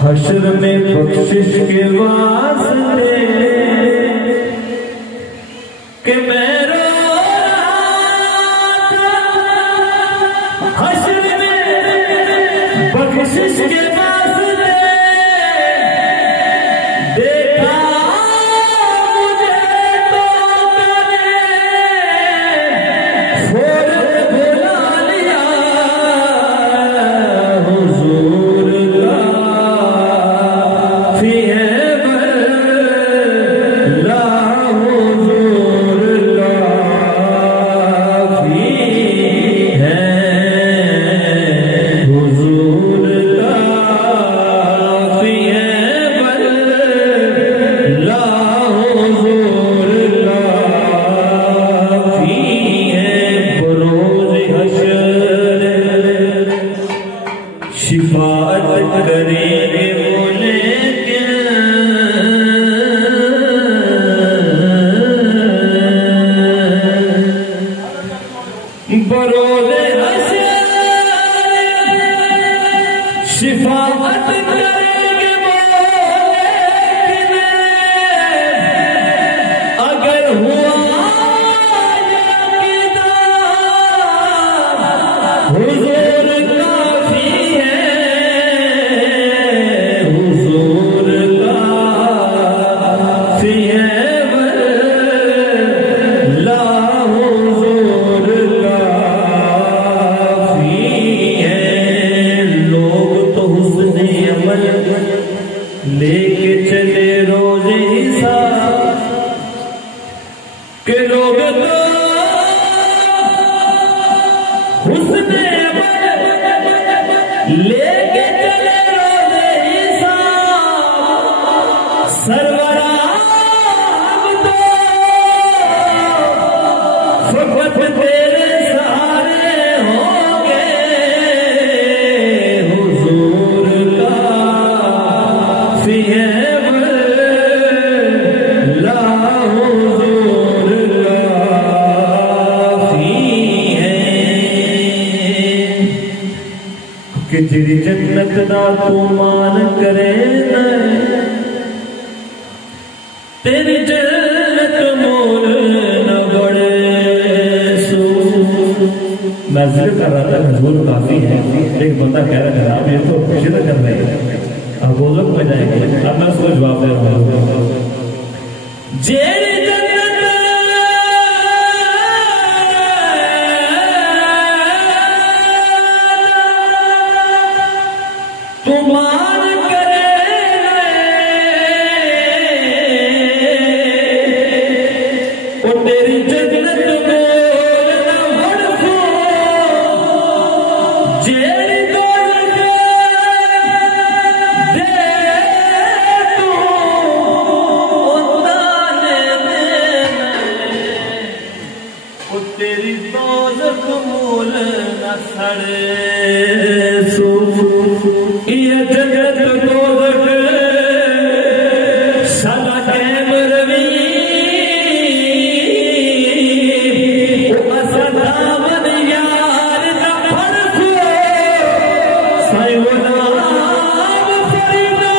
हश्र में बख्शिश के वास्ते कि मैं रो रहा था, हश्र में बख्शिश के वास्ते देखा मुझे तो तूने फौरन बुला लिया हुजूर का फी है ला हुजूर का फी है हुजूर का फी है ला हुजूर का फी है बरोज़ हश्र शिफाअत करेंगे बोले बरोज़े हश्र शिफाअत करेंगे बोले अगर हुआ हुजूर काफी है हुजूर काफी है ला हुजूर काफी है। लोग तो हुस्ने अमल लेके चले रोज़े हिसाब के लोग तो हुस्ने अमल लेके चले रोज़े हिसाब सरवराब तो फकत तेरे सहारे होंगे हुजूर का फी है ला हुजूर का फी है कि तेरी जन्नत दा तू मान करे न तेरी जन्नत मोल न बड़े सो। मैं जिक्र कर रहा था हुजूर काफी है, एक बंदा कह रहा था आप ये तो जिक्र कर रहे हैं, अब वो लोग में जाएंगे। अब मैं उसको जवाब दे रहा हूँ जेरी जन्नत जेड़ी दौलत दे तू उताने देना वो तेरी दोज़ख मूल न सड़े सो ये जन्नत दोज़ख सदा कैम रवी वो असदावन यार न फड़सो साईं वो नाम फरीदा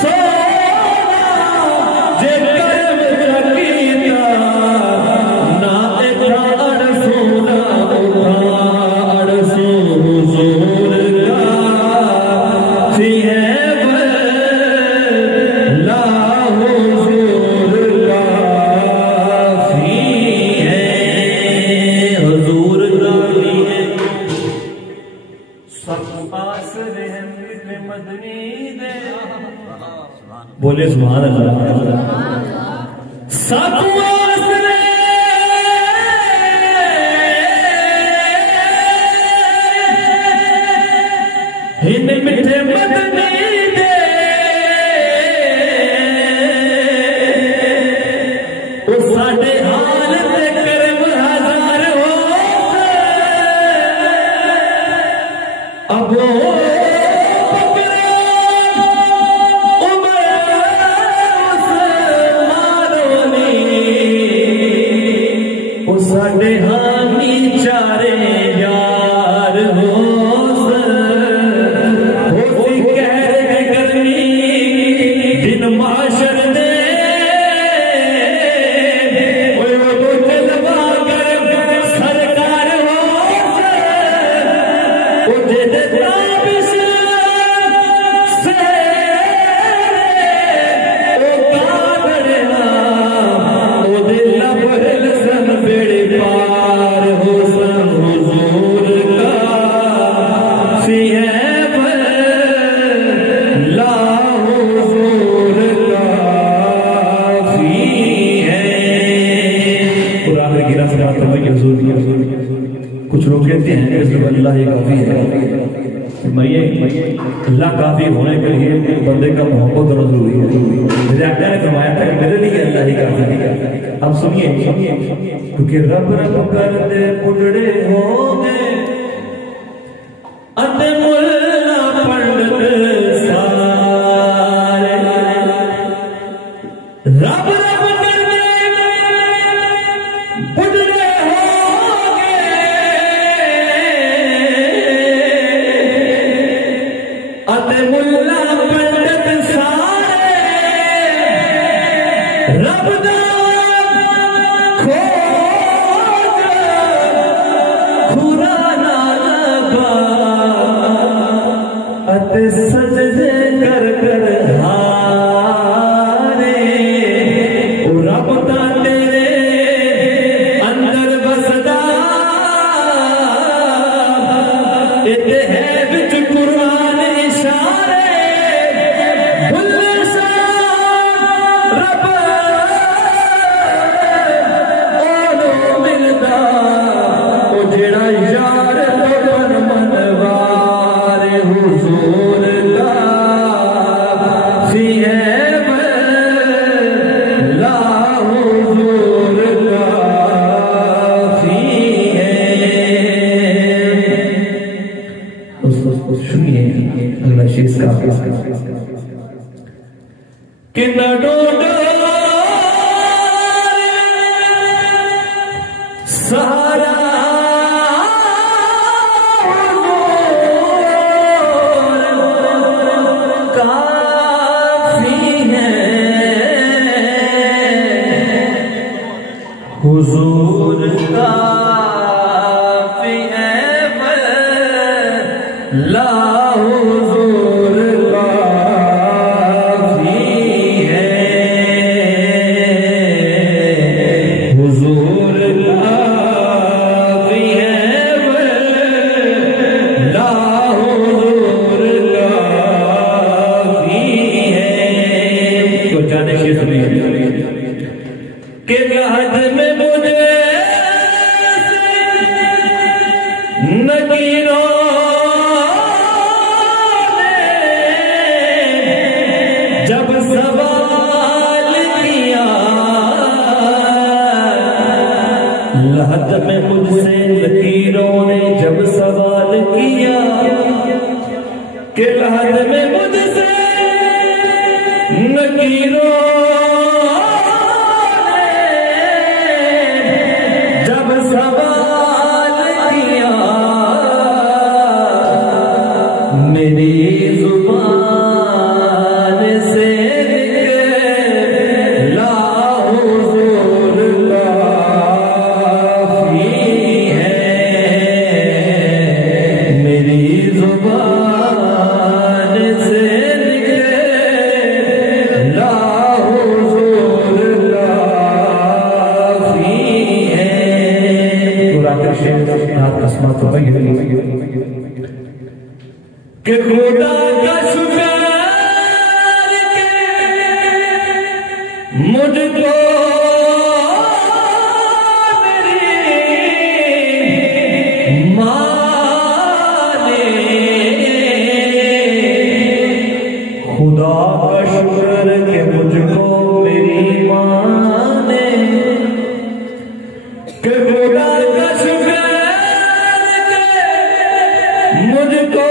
सोना जे कर्म जकीता ना देखा अड़सूना उठा अड़सू हुजूर का फी है बोले सुभान अल्लाह। साकुआस रे हिन मिठे मदनी दे ओ साडे हाल ते करम हजार हो अबो साडे हामी चारे यार हो होती कहर गर्मी दिन माशर दे जलवा कर सरकार हो ताबिश से बेड़े पार हो सन हुजूर का फी है ला हुजूर का फी है। और आखिर की रात कुछ लोग कहते हैं अल्लाह ही काफी है। मरिए अल्लाह काफी होने के लिए बंदे का मोहब्बत होना जरूरी है। मेरे आका ने फरमाया था कि मेरे लिए अल्लाह ही काफी है। अब सुनिए क्योंकि रब रब कर दे पुजड़े होंगे अते मुल्ला पंडित सारे रब रब कर दे पुजड़े होंगे अते मुल्ला पंडित सारे रब दा सजदे कर कर हारे रब दा तेरे अंदर बसदा इते है विच कुरान इशारे रब ओनो मिलदा ओ जेड़ा यार तोड़ मनवारे हुजूर अगला शेष का कि न डोडो सहारा काफी है हुजूर काफी है ला हुजूर काफी है हुजूर काफी है ला हुजूर काफी है। तो जाने की सुनिए कि लहद में मुझे न नकीरों ने जब सवाल किया, लहद में मुझसे नकीरों ने जब सवाल किया कि लहद में मुझसे नकीरों मेरी जुबान से निकला हुजूर काफी है, मेरी जुबान से निकला हुजूर काफी है। पूरा शेर कसमा तो कि खुदा का शुक्र के मुझको मेरी माँ ने, खुदा का शुक्र के मुझको मेरी माँ ने, कि खुदा का शुक्र के मुझको